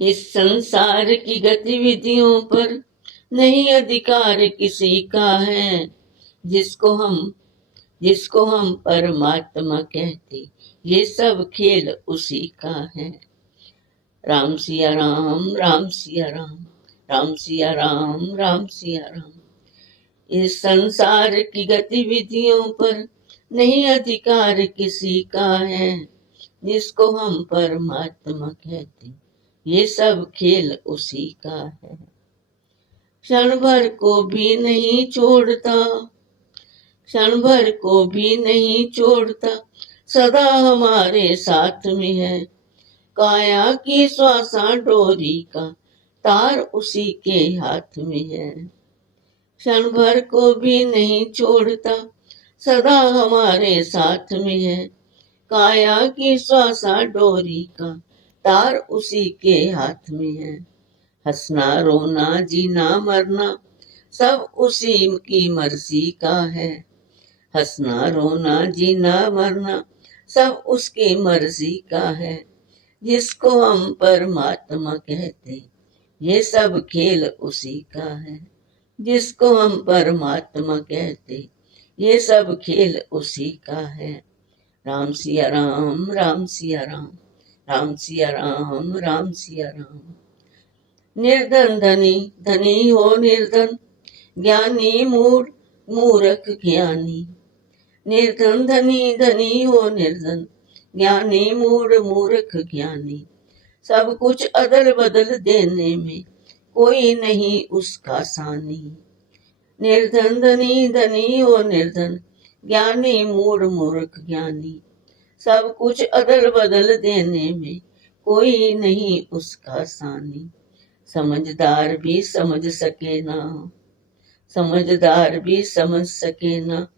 इस संसार की गतिविधियों पर नहीं अधिकार किसी का है। जिसको हम जिसको हम परमात्मा कहते, ये सब खेल उसी का है। राम सिया राम, राम सिया राम, राम सिया राम, राम सिया राम। इस संसार की गतिविधियों पर नहीं अधिकार किसी का है। जिसको हम परमात्मा कहते, ये सब खेल उसी का है। क्षण भर को भी नहीं छोड़ता, क्षण भर को भी नहीं छोड़ता, सदा हमारे साथ में है। काया की श्वासा डोरी का तार उसी के हाथ में है। क्षण भर को भी नहीं छोड़ता, सदा हमारे साथ में है। काया की श्वासा डोरी का तार उसी के हाथ में है। हंसना रोना जीना मरना सब उसी की मर्जी का है। हंसना रोना जीना मरना सब उसकी मर्जी का है। जिसको हम परमात्मा कहते, ये सब खेल उसी का है। जिसको हम परमात्मा कहते, ये सब खेल उसी का है। राम सिया राम, राम सिया राम, राम सिया राम, राम सिया राम। निर्धन धनी, धनी हो निर्धन, ज्ञानी मूढ़, मूर्ख ज्ञानी। निर्धन धनी, धनी हो निर्धन, ज्ञानी मूढ़, मूर्ख ज्ञानी। सब कुछ अदल बदल देने में कोई नहीं उसका सानी। निर्धन धनी, धनी हो निर्धन, ज्ञानी मूढ़, मूर्ख ज्ञानी। सब कुछ अदल बदल देने में कोई नहीं उसका सानी। समझदार भी समझ सके ना, समझदार भी समझ सके ना,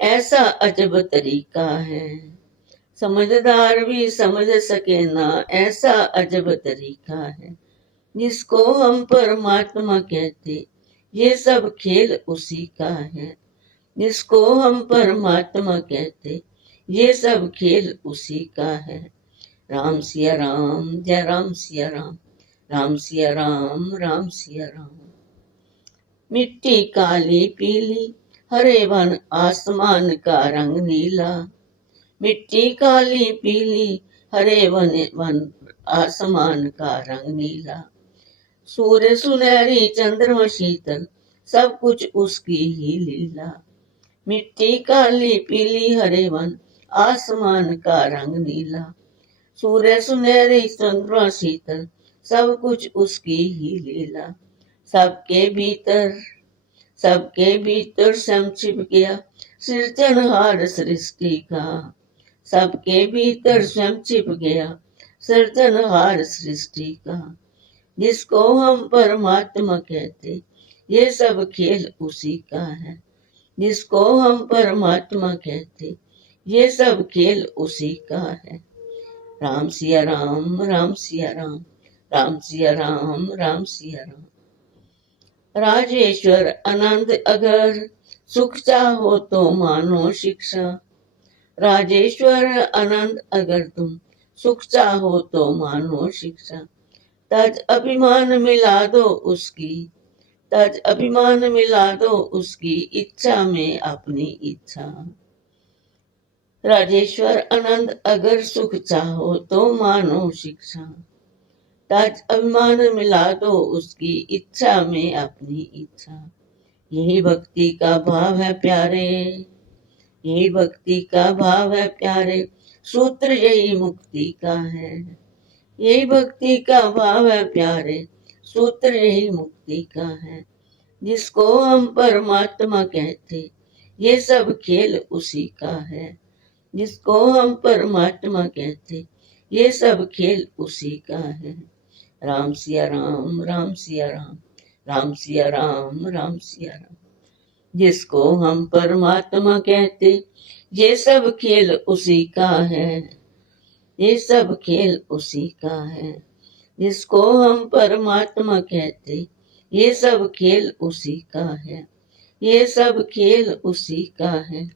ऐसा अजब तरीका है। समझदार भी समझ सके ना, ऐसा अजब तरीका है। जिसको हम परमात्मा कहते, ये सब खेल उसी का है। जिसको हम परमात्मा कहते, ये सब खेल उसी का है। राम सिया राम, जय राम सिया राम, राम सिया राम, राम सिया राम। मिट्टी काली पीली, हरे वन आसमान का रंग नीला। मिट्टी काली पीली, हरे वन आसमान का रंग नीला। सूर्य सुनहरी, चंद्रमा शीतल, सब कुछ उसकी ही लीला। मिट्टी काली पीली, हरे वन आसमान का रंग नीला। सूर्य सुनहरी, चंद्रमा शीतल, सब कुछ उसकी ही लीला। सबके भीतर स्वयं छिप गया सृजनहार सृष्टि का। सबके भीतर स्वयं छिप गया सृजनहार सृष्टि का। जिसको हम परमात्मा कहते, ये सब खेल उसी का है। जिसको हम परमात्मा कहते, ये सब खेल उसी का है। राम सिया राम, राम सिया राम, राम सिया राम, राम सिया राम। राजेश्वर आनंद अगर सुख चाहो तो मानो शिक्षा। राजेश्वर आनंद अगर तुम सुख चाहो तो मानो शिक्षा। तज अभिमान मिला दो उसकी, तज अभिमान मिला दो उसकी इच्छा में अपनी इच्छा। राजेश्वर आनंद अगर सुख चाहो तो मानो शिक्षा। तज अभिमान मिला दो उसकी इच्छा में अपनी इच्छा। यही भक्ति का भाव है प्यारे, यही भक्ति का भाव है प्यारे, सूत्र यही मुक्ति का है। यही भक्ति का भाव है प्यारे, सूत्र यही मुक्ति का है। जिसको हम परमात्मा कहते, ये सब खेल उसी का है। जिसको हम परमात्मा कहते, ये सब खेल उसी का है। राम सिया राम, राम सिया राम, राम सिया राम, राम सिया राम। जिसको हम परमात्मा कहते, ये सब खेल उसी का है। ये सब खेल उसी का है। जिसको हम परमात्मा कहते, ये सब खेल उसी का है। ये सब खेल उसी का है।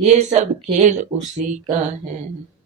ये सब खेल उसी का है।